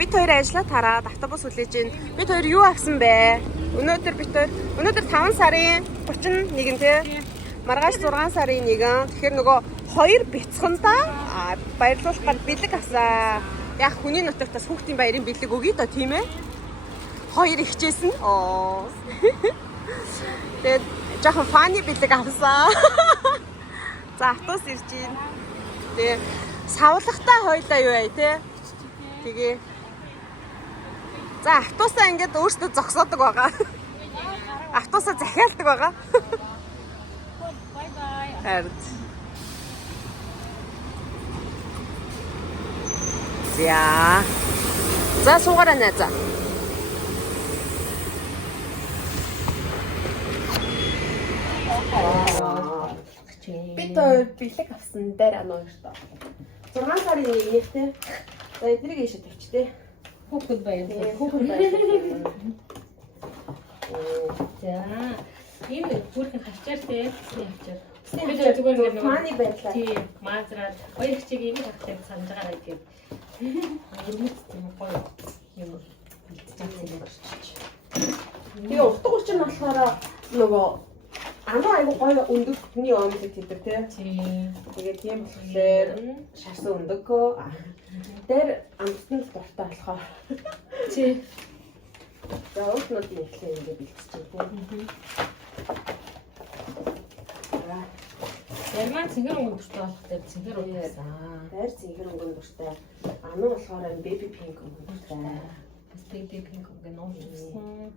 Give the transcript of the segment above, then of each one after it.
бид хоёр ажиллаад хараад автобус хүлээж ийн. Бид хоёр юу авсан бэ? Өнөөдөр 5 сарын 31 тий. Маргааш 6 сарын 1. Тэгэхээр нөгөө 2 бяцхандаа баярлуулах гад бэлэг авсан. Яг хүний нутагтаас хүүхдийн баярын бэлэг өгье доо тийм ээ. 2 ихчээсэн. Тэгээд жоохон фаны бэлэг авсан. За автобус ирж байна. Тэгээ савлахтаа хойлоо юу бай те. Тэгээ. За автобусаа ингээд өөртөө зогсоодог байгаа. Автобусаа захиалдаг байгаа. Bye bye. Харин. За. За суугаараа найзаа. Бид хоёр бэлэг авсан дээр anoorтой. 6 сарын 1-ний за эдрийг ийшээ тавьчтэй. Хүүхэд баяр. Хүүхэд баяр. За. Ийм бүрхэн хавчаар те. Хавчаар. Бид зүгээр нэг мааны байдлаа. Тий, маазраад хоёр хчиг ийм хавчаар санаж байгаа гэдэг. Ирмэт тийм гоё юм. Тэгээ утга учир нь болохоор нөгөө анаа айгу гоё өндөгний омлог гэдэг тий. Тэгээ тийм болохоор шарсан өндөгөө дээр амтны дуртай болохоор тий. За өөртнүүдийн ихлээ ингэ бэлтчихээ. Ярмаа цэнгэр өнгөн дуртай болох дээр цэнгэр өнгөсөн. Дээр цэнгэр өнгөн дуртай. Анаа болохоор baby pink өнгөн дуртай. Бас baby pink өнгөн нуурсан.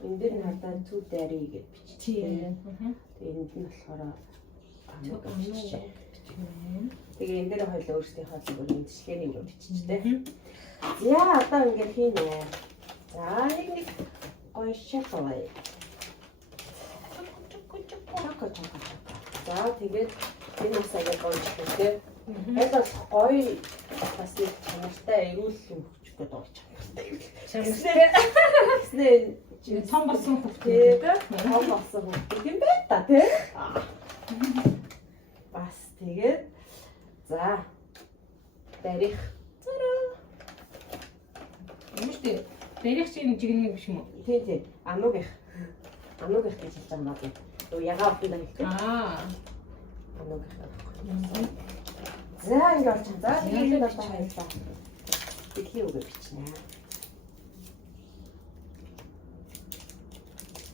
Энд дээр надад two dairy гэж биччихээ. Тэгээ энд нь болохоор two биччихээ. Тэгээ энэ дээр хоёул өөрсдийнхөө зүгээр мэдчилгээний үг биччихтэй. За одоо ингээд хийнэ. За нэг гоё шоколад. За тэгээд энэ бас аяа гоё чигтэй. Яг бол гоё бас нэг чанартай эрүүл юм өгчих гээд болж байгаа. Чанартай. Гэснээр том болсон хөвгтэй. Том болсон хөвгтэй юм байна та тий. Бас тэгээд за барих. Үүштэй дээрх чинь жигнэг биш юм уу? Тий. Ануугийнх гэж хэлж байгаа юм байна. Ягаа утганд хэлдэг. Ануугийнх. За ингэ болж байгаа. За тэгээд одоо хоёлаа. Дэлхийн үгээ бичнэ.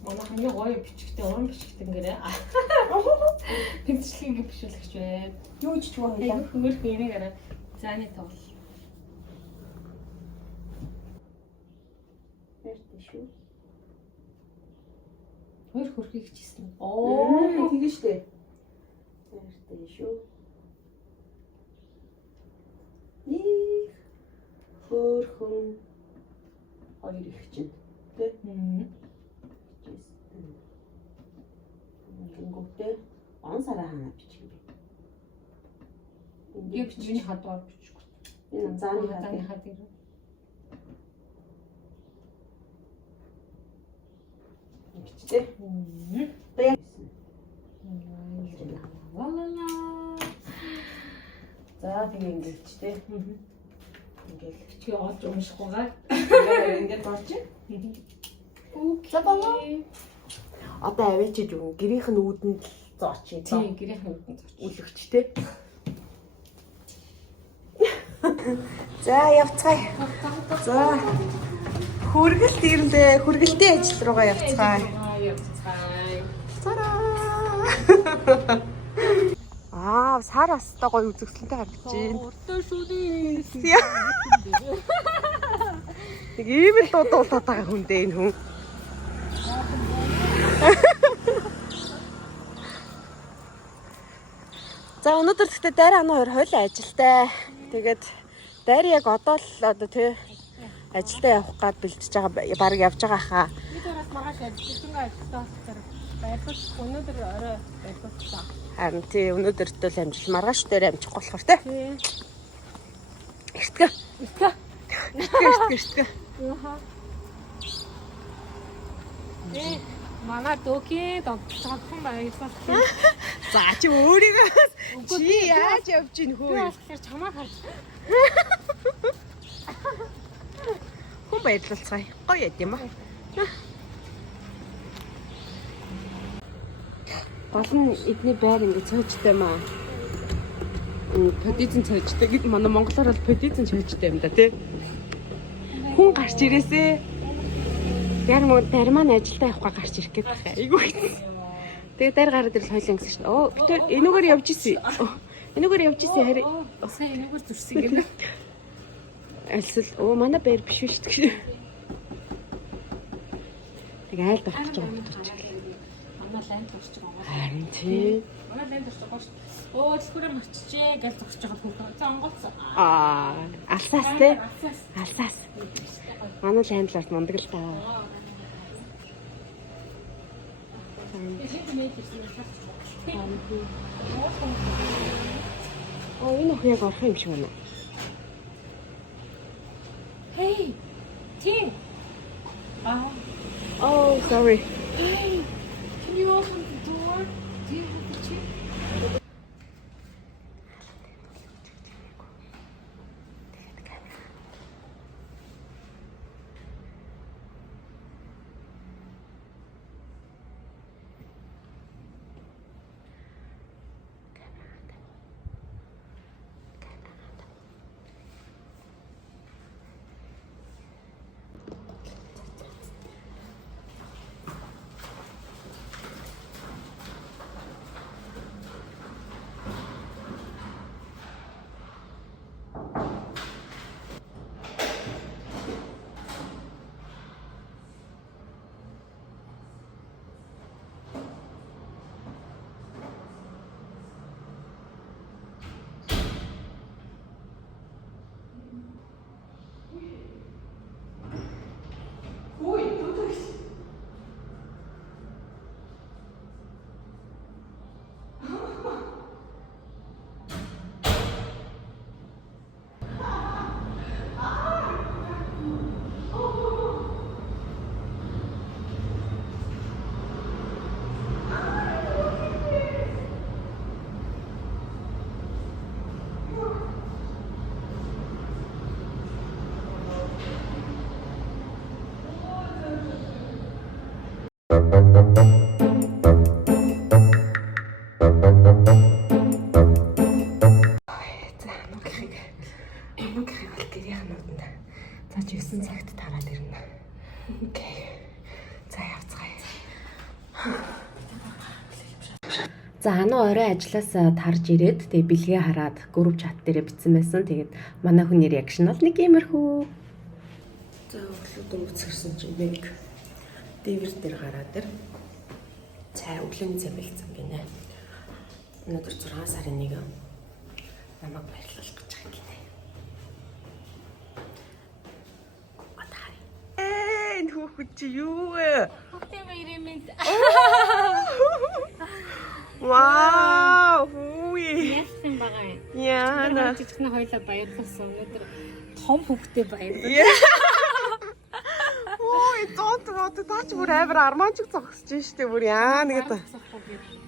Манайхан юу гоё бичгтэй, уран бичгтэй ингэрээ. Тэмцлэгийг бишүүлэгч бай. Юу ч ч байгаа юм. Хөнгөлөх энийг арай зааны тол. Эртээ шүү. Хоёр хөрхийг чийсэн. Тэгээ штэ. Эртээ шүү. Нэг хөрхөн хоёр их чинь. Тэ? Гингүүтэй он сараа ханаа бичих юм бэ. Энд бичвэний хадвар бичихгүй. Энэ зааны хад юм. Бичтэй. Тэг. За тэгээ ингэж тэ. Ингээл чи олж унших байгаа. ингээд болж. Окей. Одоо аваачиж өгөн гэрийнх нь үүдэнд зооч. Тийм, гэрийнх нь үүдэнд зооч. Үлэгчтэй. За явцгаая. За. Хүргэлт ирлээ. Хүргэлтийн ажил руугаа явцгаая. Цараа. Сар астай гоё үзэгсэлэнтэй гарч байна. Уртаа шүү дээ. Нэг ийм л дуудуулаад байгаа хүн дээ энэ хүн. За өнөөдөр гэхдээ дайр анаа хоёр хойлоо ажилтай. Тэгээд дайр яг одоо л одоо тий ажилдаа явах гад бэлдэж байгаа баг явж байгаа хаа. Бид ораас маргааш ажилтнаа ажилтаа болохоор байрлал өнөөдөр орой байрлуулсан. Харин тий өнөөдөр тэл амжил маргааш дээр амжихгүй болохоор тий. Эртгэв. Эртгэв. Аха. Манай дөөгийн донтсон баярлал. За чи өөрийгөө чи яаж явж ийн хөө? Би болохоор чамаа харж. Хүн баярлалцгаая. Гоё яд юм аа. Гол нь эдний байр ингэ цоочтой юм аа. Подизм цоочтой гэд манай монголоор бол подизм цоочтой юм да тий. Хүн гарч ирээсээ яар мод дармаа ажилдаа явахгүй гарч ирэх гээд байна. Айгуу хэцүү. Тэгээ дайр гараад ирэл хойлоо гэсэн чинь оо битэр энүүгээр явж исэн. Энүүгээр явж исэн хари. Сайн энүүгээр зүрсэн гэнэ. Альсэл оо манай байр биш үү шүү дээ. Тэгээ айл давчих гэж байгаа юм. Манай лайнд орч байгаа. Харин тий. Манай лайнд орч байгаа шүү. Оо зөвхөн марчжээ гэж зогсож байгаа хүүхэн. За онгоцсон. Алсаас тий. Алсаас. Манай лайндлаас мундаг л таа. Оо энэ охин яг орох юм шиг байна. Hey. Tim. Oh, sorry. Hey. Can you open the door? Do you have the chip? За 9 цагт тараад ирнэ. Окей. За явцгаая. За ану орой ажлаас тарж ирээд тэгээ бэлгээ хараад групп чат дээр бичсэн байсан. Тэгээд манай хүний реакшн бол нэг иймэрхүү. За өглөө дөнгөцгөрсөн чинь нэг дэвэр дээр гараад ир. Цай өглөөний цай бэлдсэн гинэ. Өнөөдөр 6 сарын 1 намайг баярлуулах гэж байгаа гинэ. Энэ хүүхэд чи юу вэ? Хүүхдээ баярмент. Вау! Хөөе. Яасан байгаа юм. Яана. Жижигхэн хоёлаа баярлуулсан. Өнөөдөр том хүүхдээ баярлуулсан. Ой, зонт таач бүр амар арманчиг зогсож штэ бүр яа нэгэд.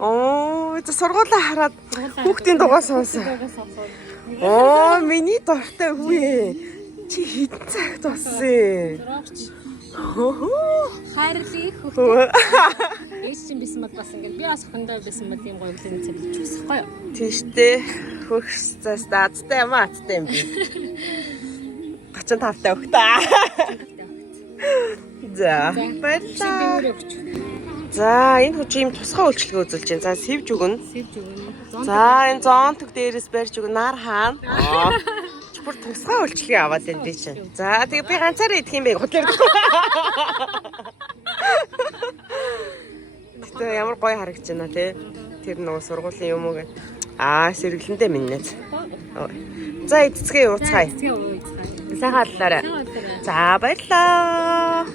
Оо, за сургуулаа хараад хүүхдийн дугаа сонсоо. Оо, миний дортой хүүе. Чи хэдэн цагт болсон? Хайрлыг хүүхдээ. Ээж чинь бисэн мод бас ингээд би бас охиндоо бисэн мод юм гоё өглөөний цай бич усахгүй юу? Тийштэй. Хөөс заасттай юм аацтай юм би. 35 та өгтөө. За, баярлалаа. За, энэ хүч юм тусгай үйлчлэгээ үзүүлж байна. За, сэвж өгнө. Сэвж өгнө. За, энэ зонтог дээрээс барьж өгнө. Нар хаана? Бүр тусгай үйлчлэгээ аваад энэ дээ чинь. За, тэгээ би ганцаараа идэх юм бэ? Хөтлөрдөхгүй. Тэ ямар гоё харагдаж байна те. Тэр нөгөө сургуулийн юм уу гэ. Сэргэлэндээ минь. За, эцгээ ууцгаая. Сайхан аллаарай. За, баярлалаа.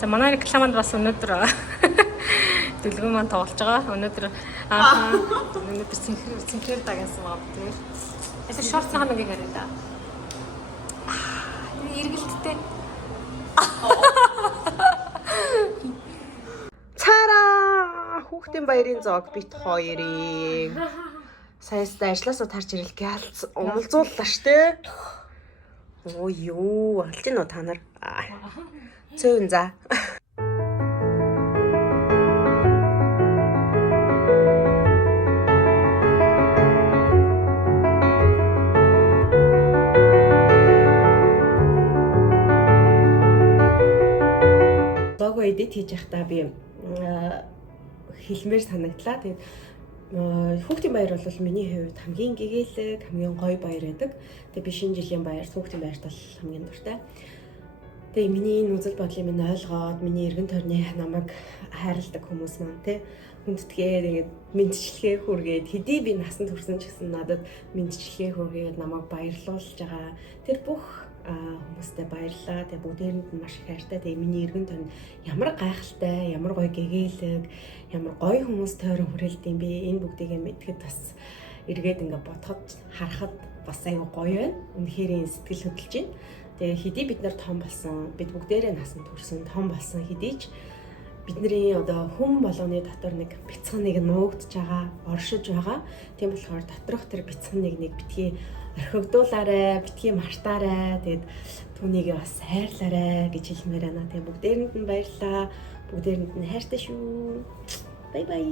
За, манай рекламанд бас өнөөдөр дэлгүүр маань тоглож байгаа. Өнөөдөр цэнхэр дагсан баг тийм. Эсвэл шорт цахан нэг яриа да. Эргэлттэй. Цаараа хүүхдийн баярын зоог бит хоёрыг. Саястай ажилласаа тарж ирэл гэлц умалзууллаа штэ. Оо юу, алж гинөө та нар. Цөөн за. Лого эдит хийж байхдаа би хэлмээр санагдлаа. Тэгээд хүүхдийн баяр бол миний хувьд хамгийн гэгээлэг, хамгийн гоё баяр байдаг. Тэгээд би шинэ жилийн баяр, хүүхдийн баярт бол хамгийн дуртай. Тэгээд миний энэ үзэл бодлыг минь ойлгоод, миний эргэн тойрны намайг хайрладаг хүмүүс маань те хүндэтгээ тэгээд мэдчилгээ хүргээд хэдий би насанд хүрсэн ч гэсэн надад мэдчилгээ хүргээд намайг баярлуулж байгаа. Тэр бүх хүмүүстээ баярлалаа. Тэгээ бүгдээрэнд нь маш их хайртай. Тэгээ миний эргэн тойрон ямар гайхалтай, ямар гоё гэгээлэг, ямар гоё хүмүүс тойрон хүрээлдэм бэ. Энэ бүгдийг мэдгэд бас эргээд ингээ бодоход харахад бас аюу гоё байна. Үнэхээр сэтгэл хөдлөж байна. Тэгээ хэдий бид нар том болсон, бид бүгдээрээ насанд хүрсэн, том болсон хэдий ч бидний одоо хүм болгоны дотор нэг бяцхан нэг нуугдж байгаа, оршиж байгаа. Тийм болохоор доторх тэр бяцхан нэг битгий орхигдуулаарай, битгий мартаарай. Тэгээд түүнийг бас хайрлаарай гэж хэлмээр байна. Тэгээд бүгдээрэнд нь баярлалаа. Бүгдээрэнд нь хайртай шүү. Бай бай.